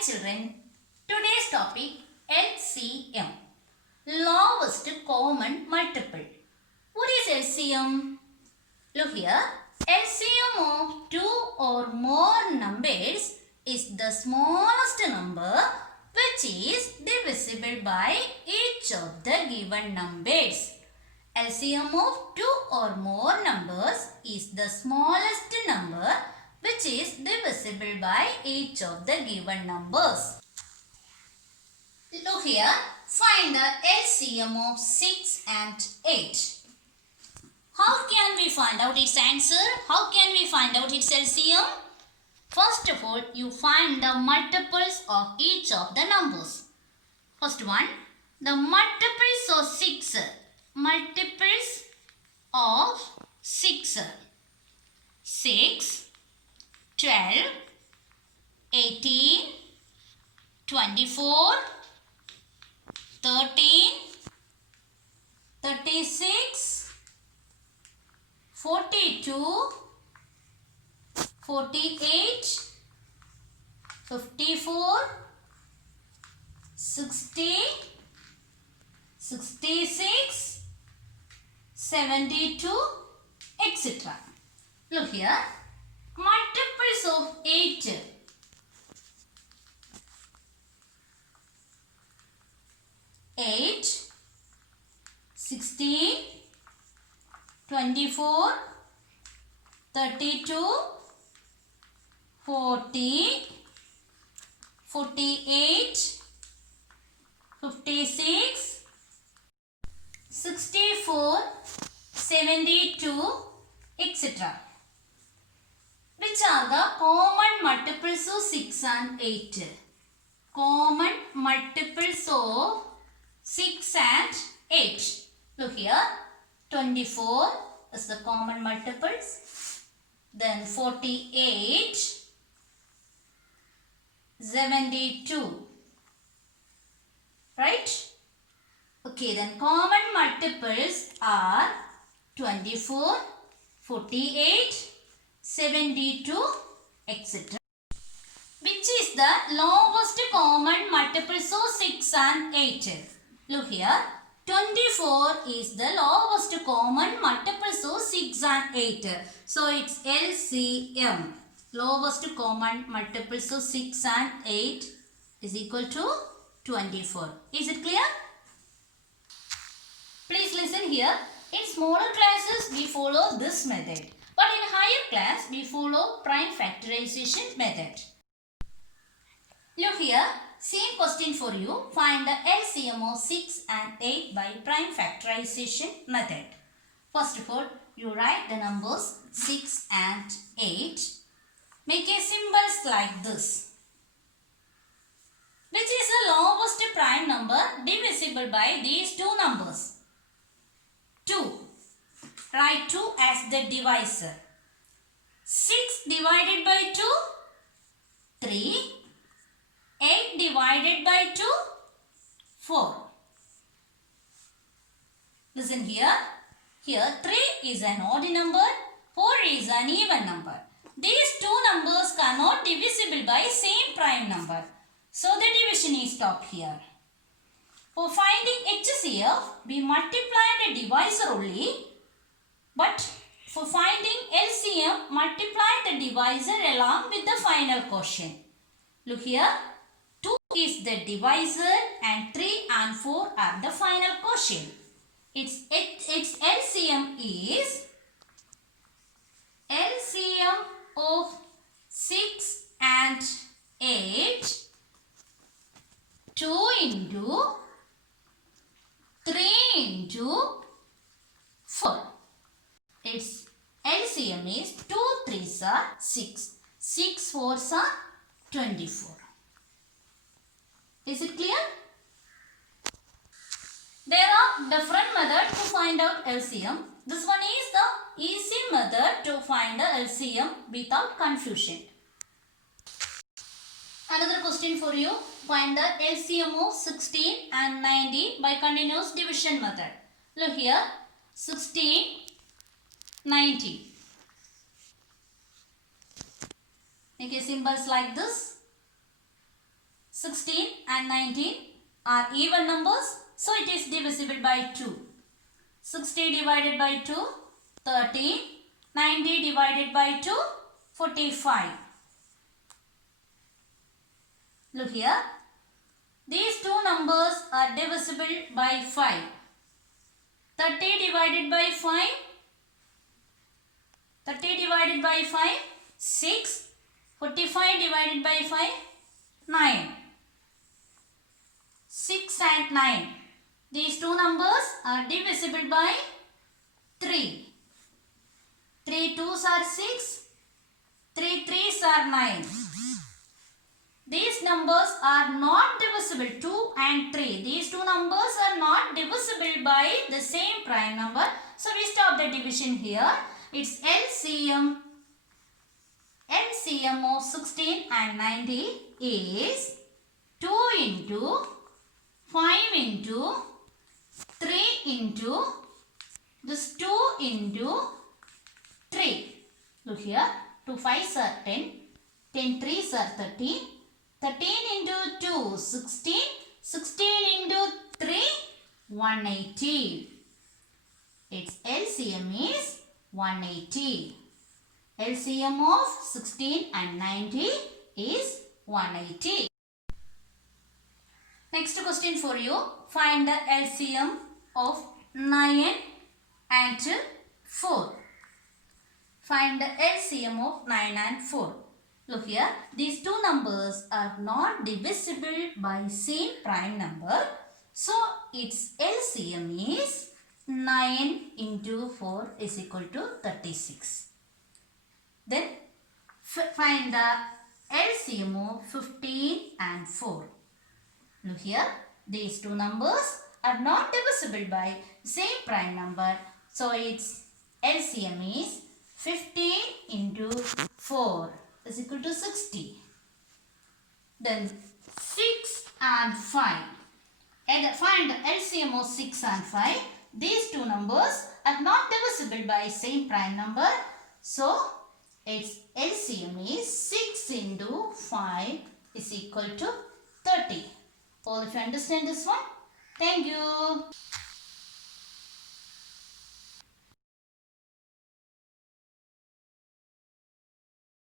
children, today's topic LCM, lowest common multiple. What is LCM? Look here, LCM of two or more numbers is the smallest number which is divisible by each of the given numbers. LCM of two or more numbers is the smallest number which is divisible by each of the given numbers. Look here, find the LCM of 6 and 8. How can we find out its answer? How can we find out its LCM? First of all, you find the multiples of each of the numbers. First one, the multiples of 6. Multiples of 6. 6, 12, 18, 24, 13, 36, 42, 48, 54, 60, 66, 72, etc. Look here, multiples of 8. 8, 16, 24, 32, 40, 48, 56, 64, 72, etc. Which are the common multiples of 6 and 8? Common multiples of 6 and 8. Look here, 24 is the common multiples. Then 48, 72. Right? Okay, then common multiples are 24, 48, 72, etc. Which is the lowest common multiples of 6 and 8? Look here, 24 is the lowest common multiples of 6 and 8. So it's LCM. Lowest common multiples of 6 and 8 is equal to 24. Is it clear? Please listen here. In smaller classes we follow this method. But in higher class we follow prime factorization method. Look here, same question for you. Find the LCM of 6 and 8 by prime factorization method. First of all, you write the numbers 6 and 8. Make a symbols like this. Which is the lowest prime number divisible by these two numbers? 2. Write 2 as the divisor. 6 divided by 2, 3. 8 divided by 2, 4. Listen here. Here 3 is an odd number, 4 is an even number. These two numbers cannot divisible by same prime number. So the division is stopped here. For finding HCF, we multiply the divisor only. But for finding LCM, multiply the divisor along with the final quotient. Look here. 2 is the divisor and 3 and 4 are the final quotient. Its LCM is LCM of 6 and 8, 2 into 3 into 4. Its LCM is 2 3s are 6, 6 4s are 24. Is it clear? There are different methods to find out LCM. This one is the easy method to find the LCM without confusion. Another question for you. Find the LCM of 16 and 90 by continuous division method. Look here. 16, 90. Make a symbols like this. 16 and 19 are even numbers, so it is divisible by 2. 60 divided by 2, 13. 90 divided by 2, 45. Look here. These two numbers are divisible by 5. 30 divided by 5. 30 divided by 5, 6. 45 divided by 5, 9. 6 and 9. These two numbers are divisible by 3. 3 2s are 6. 3 3s are 9. These numbers are not divisible. 2 and 3. These two numbers are not divisible by the same prime number. So we stop the division here. Its LCM of 16 and 90 is 2 into 5 into 3 into this 2 into 3. Look here. 2 5s are 10. 10 3s are 13. 13 into 2, 16. 16 into 3, 180. Its LCM is 180. LCM of 16 and 90 is 180. Next question for you. Find the LCM of 9 and 4. Find the LCM of 9 and 4. Look here. These two numbers are not divisible by same prime number. So, its LCM is 9 into 4 is equal to 36. Then, find the LCM of 15 and 4. Look here. These two numbers are not divisible by same prime number. So, its LCM is 15 into 4 is equal to 60. Then 6 and 5. And find the LCM of 6 and 5. These two numbers are not divisible by same prime number. So, its LCM is 6 into 5 is equal to 30. All of you understand this one? Thank you.